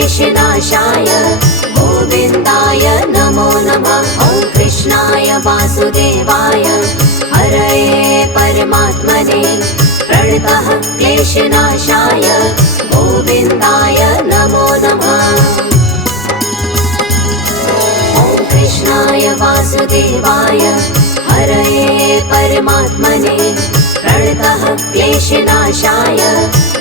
क्लेशनाशाय गोविन्दाय नमो नमः। ॐ कृष्णाय वासुदेवाय हरये परमात्मने प्रणतः क्लेशनाशाय गोविन्दाय नमो नमः। ॐ कृष्णाय वासुदेवाय हरये परमात्मने प्रणतः क्लेशनाशाय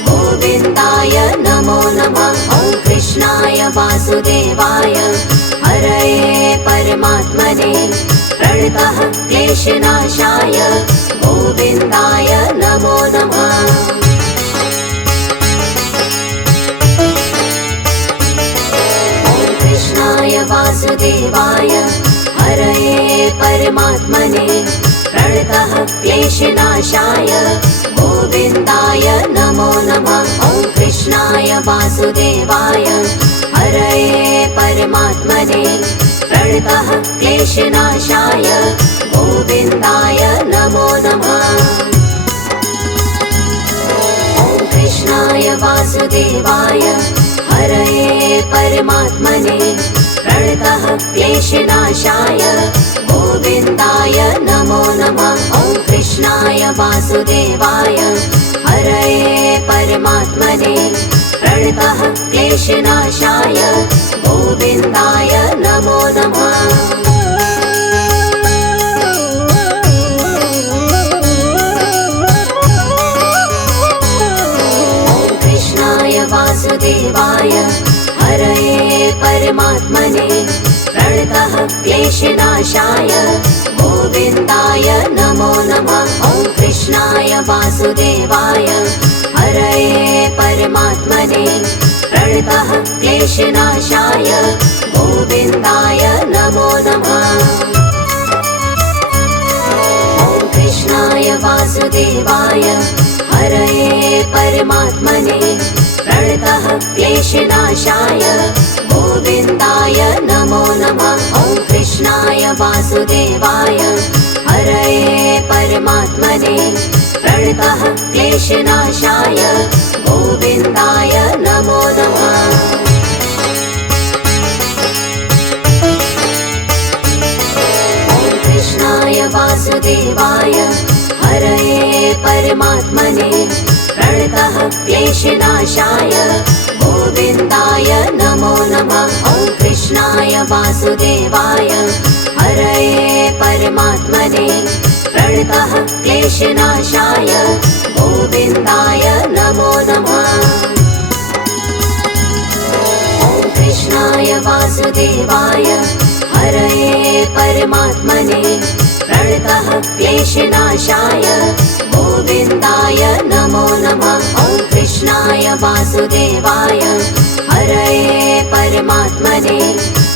गोविन्दाय नमो नमः। ॐ कृष्णाय वासुदेवाय हरये परमात्मने प्रणतः क्लेशनाशाय गोविन्दाय नमो नमः। ॐ कृष्णाय वासुदेवाय हरये परमात्मने प्रणतः क्लेशनाशाय गोविन्दाय नमो नमः। ॐ कृष्णाय वासुदेवाय हरये परमात्मने प्रणतः क्लेशनाशाय गोविन्दाय नमो नमः। ॐ कृष्णाय वासुदेवाय हरये परमात्मने प्रणतः क्लेशनाशाय गोविन्दाय नमो नमः। ॐ कृष्णाय वासुदेवाय हरये परमात्मने प्रणतः क्लेशनाशाय गोविन्दाय नमो नमः। ॐ कृष्णाय वासुदेवाय हरये परमात्मने प्रणतः क्लेशनाशाय गोविन्दाय नमो नमः। ॐ कृष्णाय वासुदेवाय हरये परमात्मने प्रणतः क्लेशनाशाय गोविन्दाय नमो नमः। ॐ कृष्णाय वासुदेवाय हरये परमात्मने प्रणतः क्लेशनाशाय गोविन्दाय नमो नमः। ॐ कृष्णाय वासुदेवाय हरये परमात्मने प्रणतः क्लेशनाशाय गोविन्दाय नमो नमः। ॐ कृष्णाय वासुदेवाय हरये परमात्मने प्रणतः क्लेशनाशाय गोविन्दाय नमो नमः। ॐ कृष्णाय वासुदेवाय हरये परमात्मने प्रणतः क्लेशनाशाय गोविन्दाय नमो नमः। ॐ कृष्णाय वासुदेवाय हरये परमात्मने प्रणतः क्लेशनाशाय गोविन्दाय नमो नमः। ॐ कृष्णाय वासुदेवाय हरये परमात्मने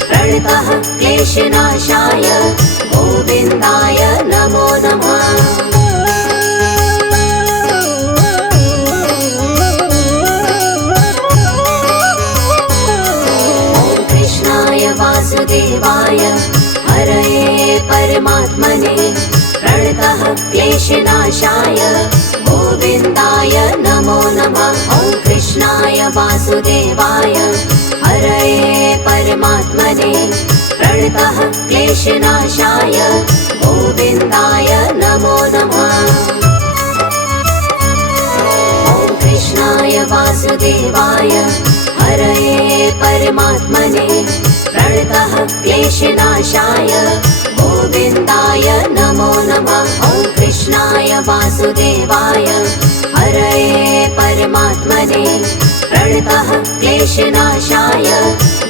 प्रणतः क्लेशनाशाय गोविन्दाय नमो नमः। ॐ कृष्णाय वासुदेवाय हरये परमात्मने प्रणतः क्लेशनाशाय गोविन्दाय नमो नमः। ॐ कृष्णाय वासुदेवाय हरये परमात्मने प्रणतः क्लेशनाशाय गोविन्दाय नमो नमः। ॐ कृष्णाय वासुदेवाय हरये परमात्मने प्रणतः क्लेशनाशाय गोविन्दाय नमो नमः। ॐ कृष्णाय वासुदेवाय हरये परमात्मने प्रणतः क्लेशनाशाय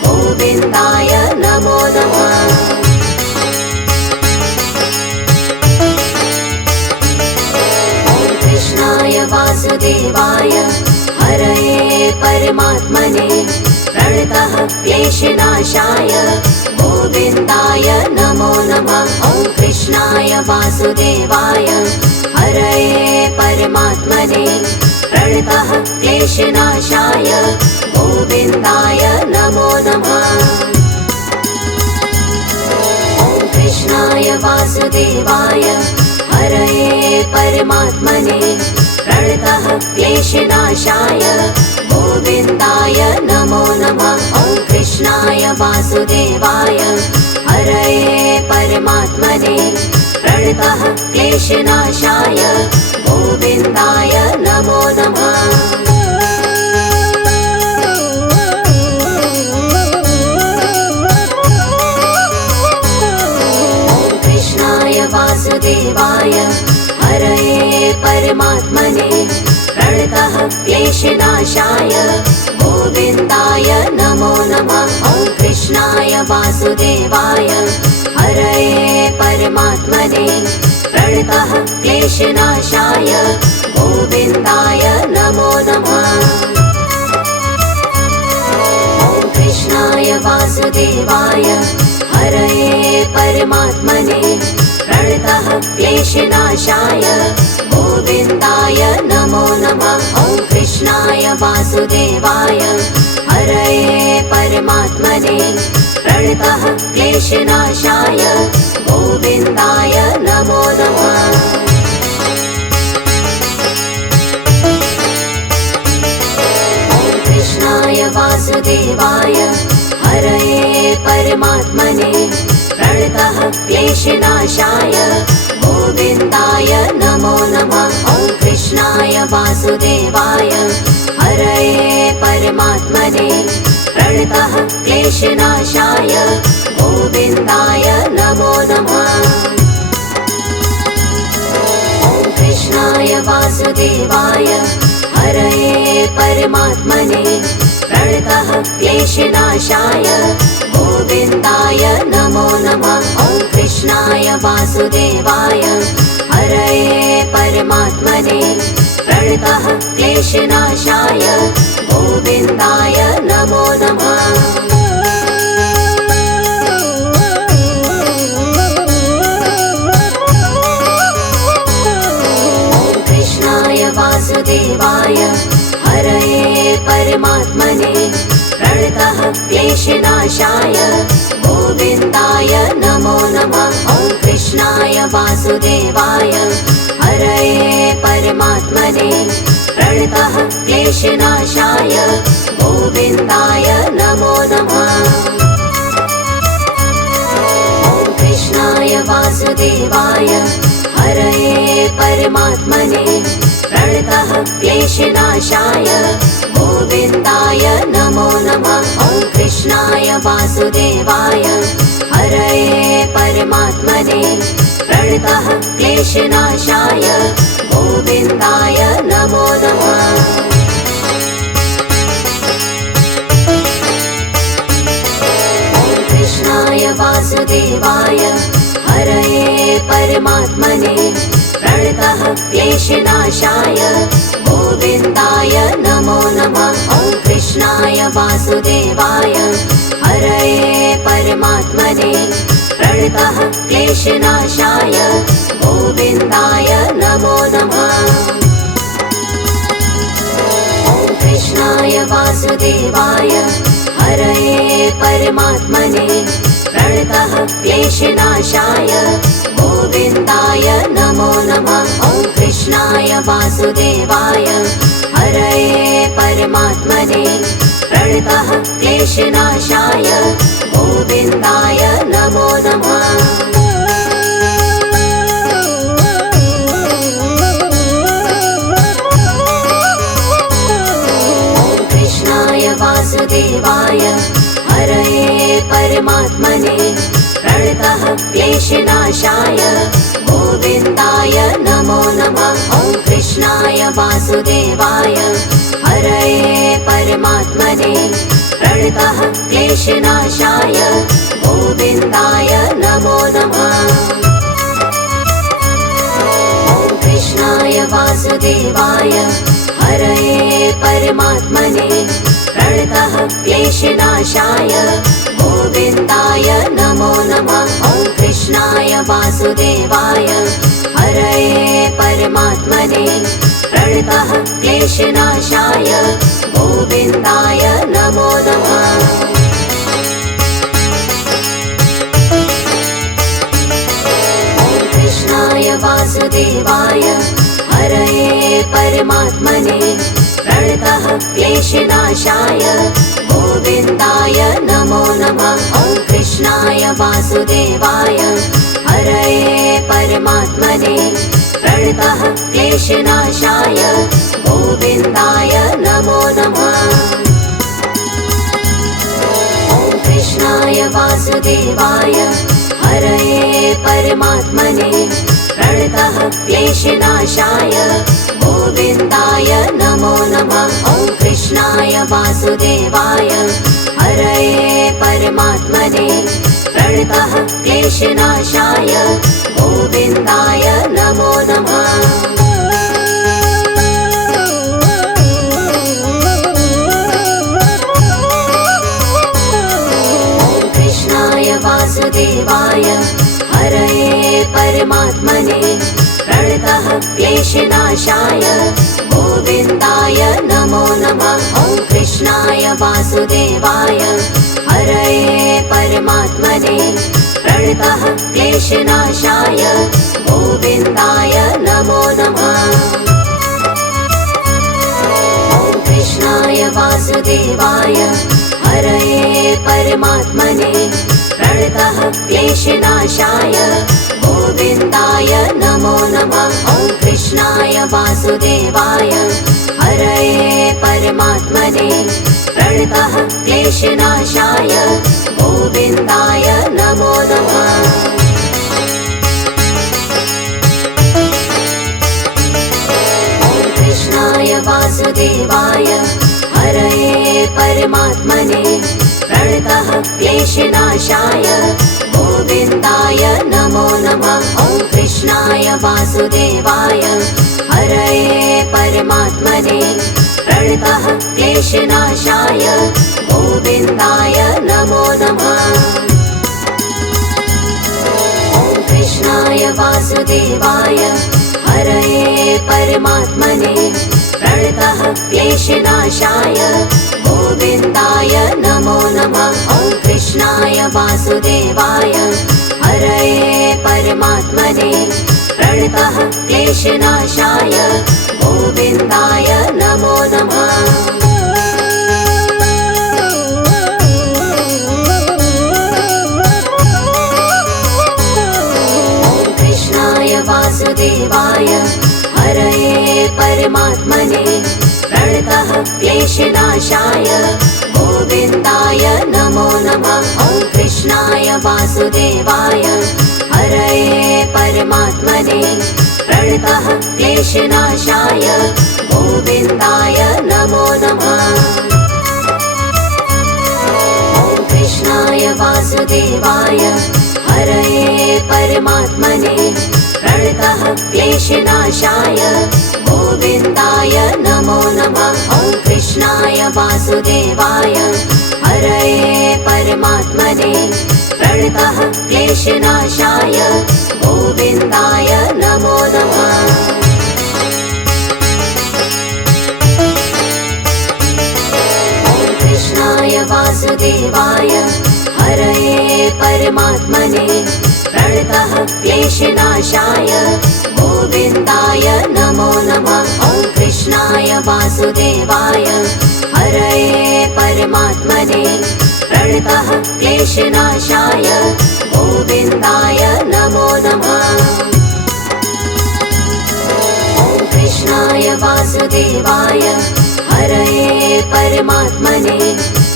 गोविन्दाय नमो नमः। ॐ कृष्णाय वासुदेवाय हरये परमात्मने प्रणतः क्लेशनाशाय गोविन्दाय नमो नमः। ॐ कृष्णाय वासुदेवाय हरये परमात्मने प्रणतः क्लेशनाशाय गोविन्दाय नमो नमः। ॐ कृष्णाय वासुदेवाय हरये परमात्मने प्रणतः क्लेशनाशाय गोविन्दाय नमो नमः। वासुदेवाय हरये परमात्मने प्रणतः क्लेशनाशाय गोविन्दाय नमो नमः। वासुदेवाय हरये परमात्मने प्रणतः क्लेशनाशाय गोविन्दाय नमो नमः। ॐ कृष्णाय वासुदेवाय हरये परमात्मने प्रणतः क्लेशनाशाय गोविन्दाय नमो नमः। ॐ कृष्णाय वासुदेवाय हरये परमात्मने प्रणतः क्लेशनाशाय गोविन्दाय नमो नमः। ॐ कृष्णाय वासुदेवाय हरये परमात्मने प्रणतः क्लेशनाशाय गोविन्दाय नमो नमः। ॐ कृष्णाय वासुदेवाय हरये परमात्मने प्रणतः क्लेशनाशाय गोविन्दाय नमो नमः। ॐ कृष्णाय वासुदेवाय हरये परमात्मने प्रणतः क्लेशनाशाय गोविन्दाय नमो नमः। ॐ कृष्णाय वासुदेवाय हरये परमात्मने प्रणतः क्लेशनाशाय गोविन्दाय नमो नमः। ॐ कृष्णाय वासुदेवाय हरये परमात्मने प्रणतः क्लेशनाशाय गोविन्दाय नमो नमः। ॐ कृष्णाय वासुदेवाय हरये परमात्मने प्रणतः क्लेशनाशाय गोविन्दाय नमो नमः। ॐ कृष्णाय वासुदेवाय हरये परमात्मने प्रणतः क्लेशनाशाय गोविन्दाय नमो नमः। ॐ कृष्णाय वासुदेवाय हरये परमात्मने प्रणतः क्लेशनाशाय गोविन्दाय नमो नमः। ॐ कृष्णाय वासुदेवाय हरये परमात्मने प्रणतः क्लेशनाशाय गोविन्दाय नमो नमः। ॐ कृष्णाय वासुदेवाय हरये परमात्मने प्रणतः क्लेशनाशाय गोविन्दाय नमो नमः। ॐ कृष्णाय वासुदेवाय हरये परमात्मने प्रणतः क्लेशनाशाय गोविन्दाय नमो नमः। ॐ कृष्णाय वासुदेवाय हरये परमात्मने प्रणतः क्लेशनाशाय गोविन्दाय नमो नमः। ॐ कृष्णाय वासुदेवाय हरये परमात्मने प्रणतः क्लेशनाशाय गोविन्दाय नमो नमः। ॐ कृष्णाय वासुदेवाय हरये परमात्मने प्रणतः क्लेशनाशाय गोविन्दाय नमो नमः। ॐ कृष्णाय वासुदेवाय हरये परमात्मने प्रणतः क्लेशनाशाय गोविन्दाय नमो नमः। ॐ कृष्णाय वासुदेवाय हरये परमात्मने प्रणतः क्लेशनाशाय गोविन्दाय नमो नमः। ॐ कृष्णाय वासुदेवाय हरये परमात्मने प्रणतः क्लेशनाशाय गोविन्दाय नमो नमः। ॐ कृष्णाय वासुदेवाय हरये परमात्मने प्रणतः क्लेशनाशाय गोविन्दाय नमो नमः। ॐ वासुदेवाय हरये परमात्मने प्रणतः क्लेशनाशाय गोविन्दाय नमो नमः। ॐ कृष्णाय वासुदेवाय हरये परमात्मने प्रणतः क्लेशनाशाय गोविन्दाय नमो नमः। ॐ कृष्णाय वासुदेवाय हरये परमात्मने प्रणतः क्लेशनाशाय गोविन्दाय नमो नमः। ॐ कृष्णाय वासुदेवाय हरये परमात्मने प्रणतः क्लेशनाशाय गोविन्दाय नमो नमः। ॐ कृष्णाय वासुदेवाय हरये परमात्मने प्रणतः क्लेशनाशाय गोविन्दाय नमो नमः। ॐ कृष्णाय वासुदेवाय हरये परमात्मने प्रणतः क्लेशनाशाय गोविन्दाय नमो नमः। ॐ कृष्णाय वासुदेवाय हरये परमात्मने प्रणतः क्लेशनाशाय गोविन्दाय नमो नमः। ॐ कृष्णाय वासुदेवाय हरये परमात्मने प्रणतः क्लेशनाशाय गोविन्दाय नमो नमः। ॐ कृष्णाय वासुदेवाय हरये परमात्मने प्रणतः क्लेशनाशाय गोविन्दाय नमो नमः। ॐ कृष्णाय वासुदेवाय हरये परमात्मने प्रणतः क्लेशनाशाय गोविन्दाय नमो नमः। ॐ कृष्णाय वासुदेवाय हरये परमात्मने प्रणतः क्लेशनाशाय गोविन्दाय नमो नमः। ॐ कृष्णाय वासुदेवाय हरये परमात्मने प्रणतः क्लेशनाशाय गोविन्दाय नमो नमः। ॐ कृष्णाय वासुदेवाय हरये परमात्मने प्रणतः क्लेशनाशाय गोविन्दाय नमो नमः। ॐ कृष्णाय वासुदेवाय हरये परमात्मने प्रणतः क्लेशनाशाय गोविन्दाय नमो नमः। ॐ कृष्णाय वासुदेवाय हरये परमात्मने प्रणतः क्लेशनाशाय गोविन्दाय नमो नमः। ॐ कृष्णाय वासुदेवाय हरये परमात्मने प्रणतः क्लेशनाशाय गोविन्दाय नमो नमः। ॐ कृष्णाय वासुदेवाय हरये परमात्मने प्रणतः क्लेशनाशाय गोविन्दाय नमो नमः। ॐ कृष्णाय वासुदेवाय हरये परमात्मने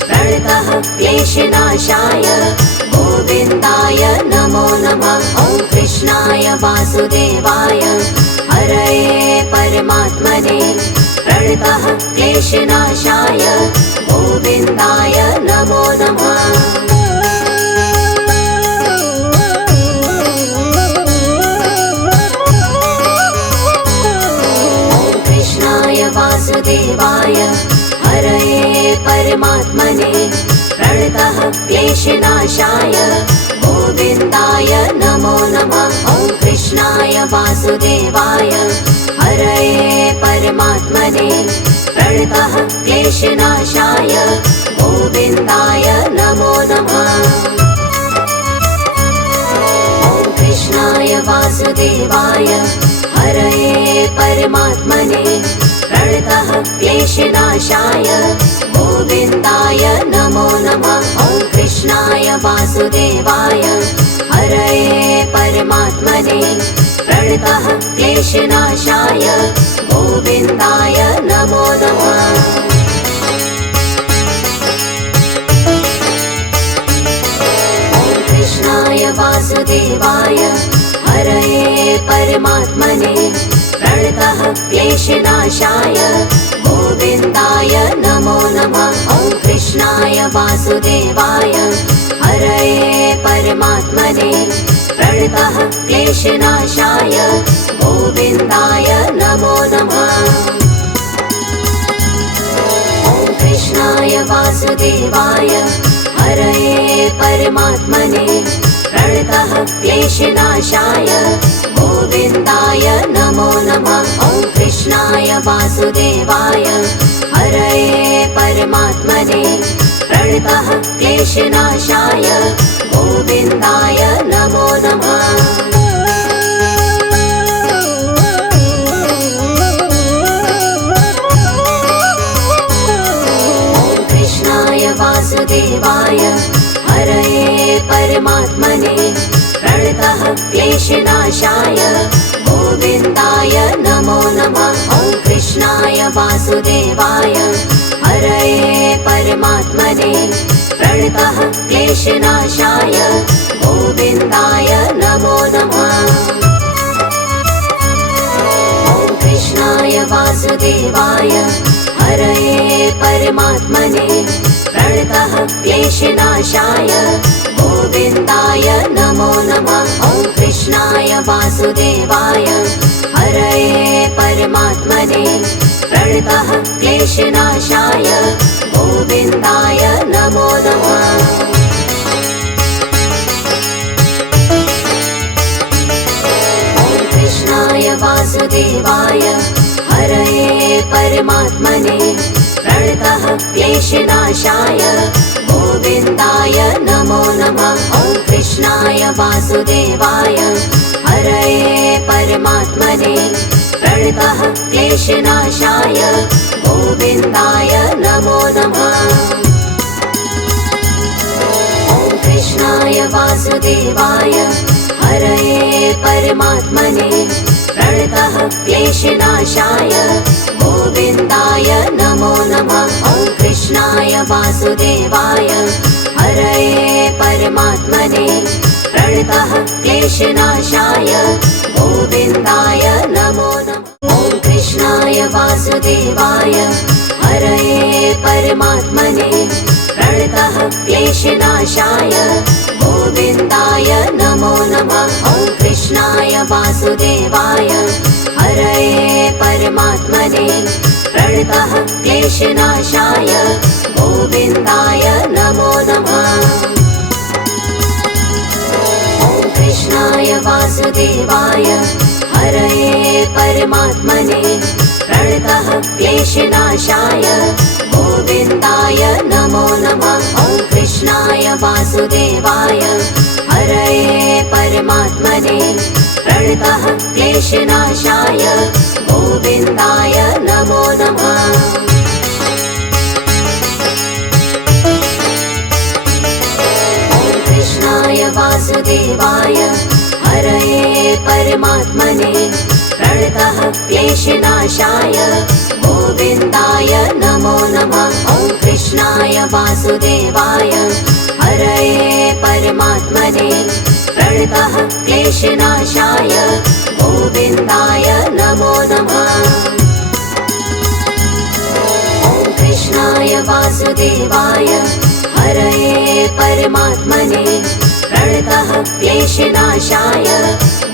प्रणतः क्लेशनाशाय गोविन्दाय नमो नमः। ॐ कृष्णाय वासुदेवाय हरये परमात्मने प्रणतः क्लेशनाशाय गोविन्दाय नमो नमः। ॐ कृष्णाय वासुदेवाय हरये परमात्मने प्रणतः क्लेशनाशाय गोविन्दाय नमो नमः। ॐ कृष्णाय वासुदेवाय हरये परमात्मने प्रणतः क्लेशनाशाय गोविन्दाय नमो नमः। ॐ कृष्णाय वासुदेवाय हरये परमात्मने प्रणतः क्लेशनाशाय गोविन्दाय नमो नमः। ॐ कृष्णाय वासुदेवाय वासुदेवाय हरये परमात्मने प्रणतः क्लेशनाशाय गोविन्दाय नमो नमः। कृष्णाय वासुदेवाय हरये परमात्मने प्रणतः क्लेशनाशाय गोविन्दाय नमो नमः। ॐ कृष्णाय वासुदेवाय हरये परमात्मने प्रणतः क्लेशनाशाय गोविन्दाय नमो नमः। ॐ कृष्णाय वासुदेवाय हरये परमात्मने प्रणतः क्लेशनाशाय गोविन्दाय नमो नमः। ॐ कृष्णाय वासुदेवाय हरये परमात्मने प्रणतः क्लेशनाशाय गोविन्दाय नमो नमः। वासुदेवाय हरये परमात्मने प्रणतः क्लेशनाशाय गोविन्दाय नमो नमः। ॐ कृष्णाय वासुदेवाय हरये परमात्मने प्रणतः क्लेशनाशाय गोविन्दाय नमो नमः। ॐ कृष्णाय वासुदेवाय हरये परमात्मने प्रणतः क्लेशनाशाय गोविन्दाय नमो नमः। ॐ कृष्णाय वासुदेवाय हरये परमात्मने प्रणतः क्लेशनाशाय गोविन्दाय नमो नमः। ॐ कृष्णाय वासुदेवाय हरये परमात्मने प्रणतः क्लेशनाशाय गोविन्दाय नमो नमः। ॐ कृष्णाय वासुदेवाय हरये परमात्मने प्रणतः क्लेशनाशाय गोविन्दाय नमो नमः। ॐ कृष्णाय वासुदेवाय हरये परमात्मने प्रणतः क्लेशनाशाय गोविन्दाय नमो नमः। ॐ कृष्णाय वासुदेवाय हरये परमात्मने प्रणतः क्लेशनाशाय गोविन्दाय नमो नमः। ॐ कृष्णाय वासुदेवाय हरये परमात्मने प्रणतः क्लेशनाशाय गोविन्दाय नमो नमः। ॐ कृष्णाय वासुदेवाय हरये परमात्मने प्रणतः क्लेशनाशाय गोविन्दाय नमो नमः। ॐ कृष्णाय वासुदेवाय हरये परमात्मने प्रणतः क्लेशनाशाय गोविन्दाय नमो नमः। ॐ कृष्णाय वासुदेवाय हरये परमात्मने प्रणतः क्लेशनाशाय गोविन्दाय नमो नमः। ॐ कृष्णाय वासुदेवाय हरये परमात्मने प्रणतः क्लेशनाशाय गोविन्दाय नमो नमः। ॐ कृष्णाय वासुदेवाय हरये परमात्मने प्रणतः क्लेशनाशाय गोविन्दाय नमो नमः। ॐ कृष्णाय वासुदेवाय हरये परमात्मने प्रणतः क्लेशनाशाय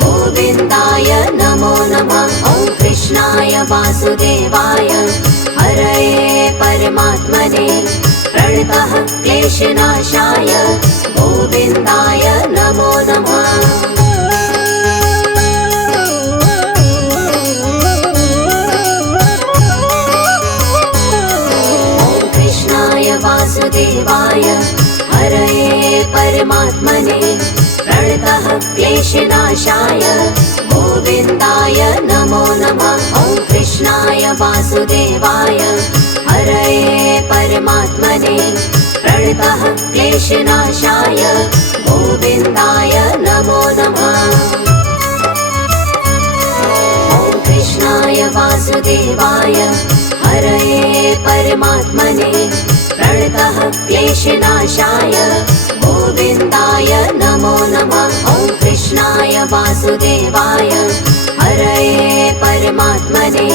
गोविन्दाय नमो नमः। ॐ कृष्णाय वासुदेवाय हरये परमात्मने प्रणतः क्लेशनाशाय गोविन्दाय नमो नमः। ॐ कृष्णाय वासुदेवाय हरये परमात्मने प्रणतः क्लेशनाशाय गोविन्दाय नमो नमः। ॐ कृष्णाय वासुदेवाय हरये परमात्मने प्रणतः क्लेशनाशाय गोविन्दाय नमो नमः। ॐ कृष्णाय वासुदेवाय हरये परमात्मने प्रणतः क्लेशनाशाय गोविन्दाय नमो नमः। ॐ कृष्णाय वासुदेवाय हरये परमात्मने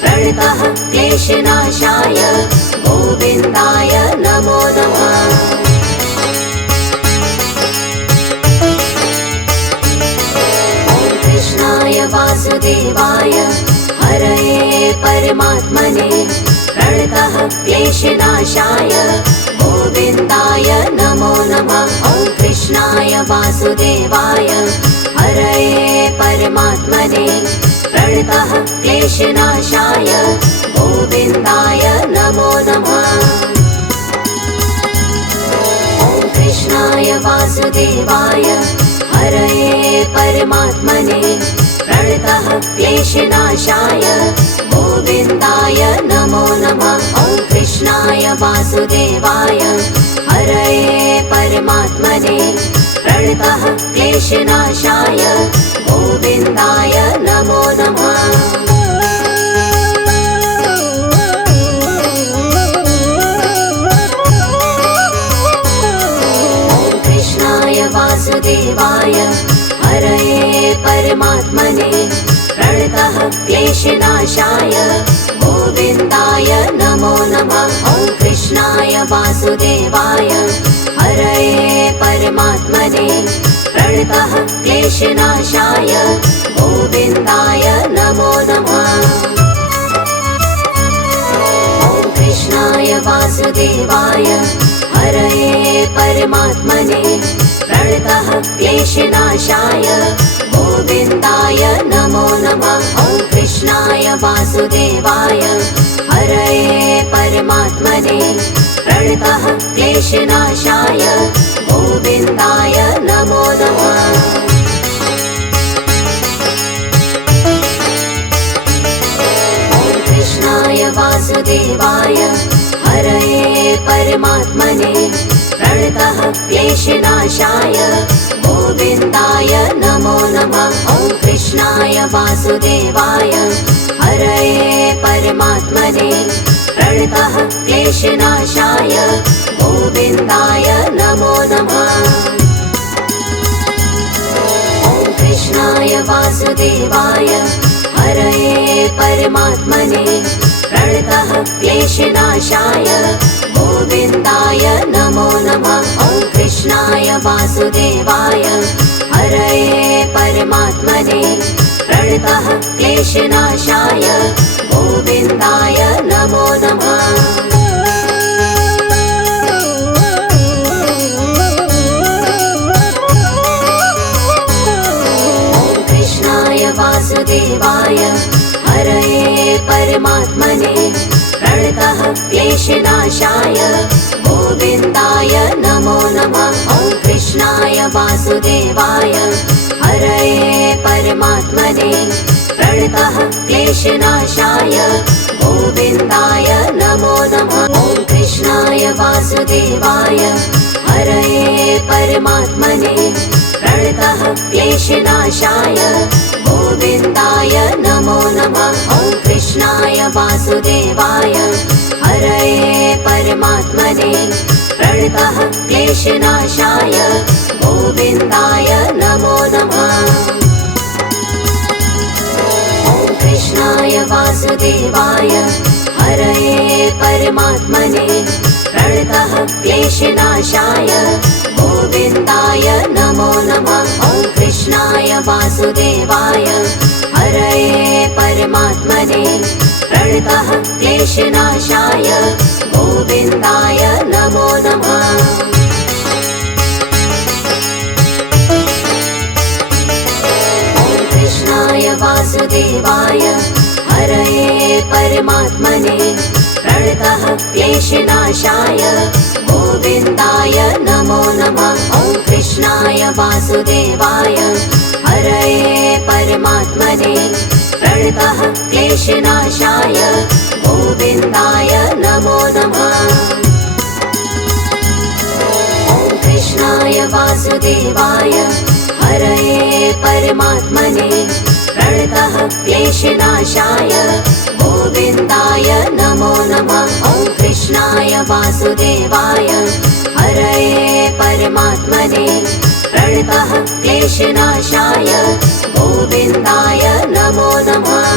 प्रणतः क्लेशनाशाय गोविन्दाय नमो नमः। ॐ कृष्णाय वासुदेवाय हरये परमात्मने प्रणतः क्लेशनाशाय गोविन्दाय नमो नमः। ॐ कृष्णाय वासुदेवाय हरये परमात्मने प्रणतः क्लेशनाशाय गोविन्दाय नमो नमः। ॐ कृष्णाय वासुदेवाय हरये परमात्मने प्रणतः क्लेशनाशाय गोविन्दाय नमो नमः। ॐ कृष्णाय वासुदेवाय हरये परमात्मने प्रणतः क्लेशनाशाय गोविन्दाय नमो नमः। ॐ कृष्णाय वासुदेवाय हरये परमात्मने प्रणतः क्लेशनाशाय गोविन्दाय नमो नमः। ॐ कृष्णाय वासुदेवाय हरये परमात्मने प्रणतः क्लेशनाशाय गोविन्दाय नमो नमः। ॐ कृष्णाय वासुदेवाय हरये परमात्मने प्रणतः क्लेशनाशाय गोविन्दाय नमो नमः। ॐ कृष्णाय वासुदेवाय हरये परमात्मने प्रणतः क्लेशनाशाय गोविन्दाय नमो नमः। ॐ कृष्णाय वासुदेवाय हरये परमात्मने प्रणतः क्लेशनाशाय गोविन्दाय नमो नमः। ॐ कृष्णाय वासुदेवाय हरये परमात्मने प्रणतः क्लेशनाशाय गोविन्दाय नमो नमः। ॐ कृष्णाय वासुदेवाय हरये परमात्मने प्रणतः क्लेशनाशाय गोविन्दाय नमो नमः। ॐ कृष्णाय वासुदेवाय हरये परमात्मने प्रणतः क्लेशनाशाय गोविन्दाय नमो नमः। ॐ कृष्णाय वासुदेवाय हरये परमात्मने प्रणतः क्लेशनाशाय गोविन्दाय नमो नमः। ॐ कृष्णाय वासुदेवाय हरये परमात्मने प्रणतः क्लेशनाशाय गोविन्दाय नमो नमः। ॐ कृष्णाय वासुदेवाय हरये परमात्मने प्रणतः क्लेशनाशाय गोविन्दाय नमो नमः। ॐ कृष्णाय वासुदेवाय हरये परमात्मने प्रणतः क्लेशनाशाय गोविन्दाय नमो नमः। ॐ कृष्णाय वासुदेवाय हरये परमात्मने प्रणतः क्लेशनाशाय गोविन्दाय नमो नमः। ॐ कृष्णाय वासुदेवाय हरये परमात्मने प्रणतः क्लेशनाशाय गोविन्दाय नमो नमः। ॐ कृष्णाय वासुदेवाय हरये परमात्मने प्रणतः क्लेशनाशाय गोविन्दाय नमो नमः। ॐ कृष्णाय वासुदेवाय हरये परमात्मने प्रणतः क्लेशनाशाय गोविन्दाय नमो नमः। वासुदेवाय हरये परमात्मने प्रणतः क्लेशनाशाय गोविन्दाय नमो नमः। ॐ कृष्णाय वासुदेवाय हरये परमात्मने प्रणतः क्लेशनाशाय गोविन्दाय नमो नमः।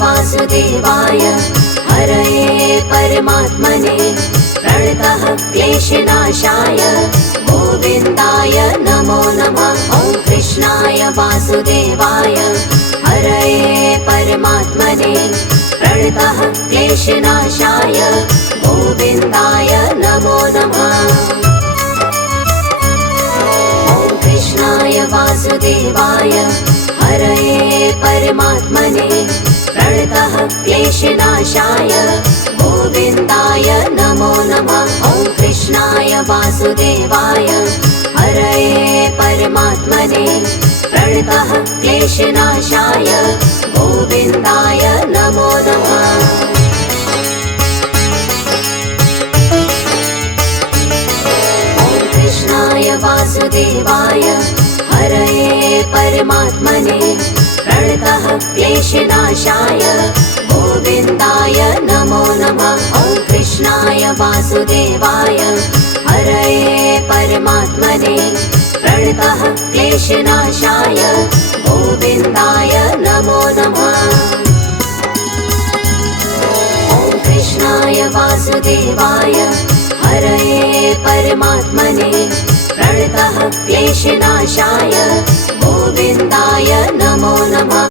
वासुदेवाय हरये परमात्मने प्रणतः क्लेशनाशाय गोविन्दाय नमो नमः। ॐ कृष्णाय वासुदेवाय हरये परमात्मने प्रणतः क्लेशनाशाय गोविन्दाय नमो नमः। ॐ कृष्णाय वासुदेवाय हरये परमात्मने प्रणतः क्लेशनाशाय गोविन्दाय नमो नमः। ॐ कृष्णाय वासुदेवाय हरये परमात्मने प्रणतः क्लेशनाशाय गोविन्दाय नमो नमः। ॐ कृष्णाय वासुदेवाय हरये परमात्मने प्रणतः क्लेशनाशाय गोविन्दाय नमो नमः। ॐ कृष्णाय वासुदेवाय हरये परमात्मने प्रणतः क्लेशनाशाय गोविन्दाय नमो नमः। ॐ कृष्णाय वासुदेवाय हरये परमात्मने प्रणतः क्लेशनाशाय गोविन्दाय नमो नमः।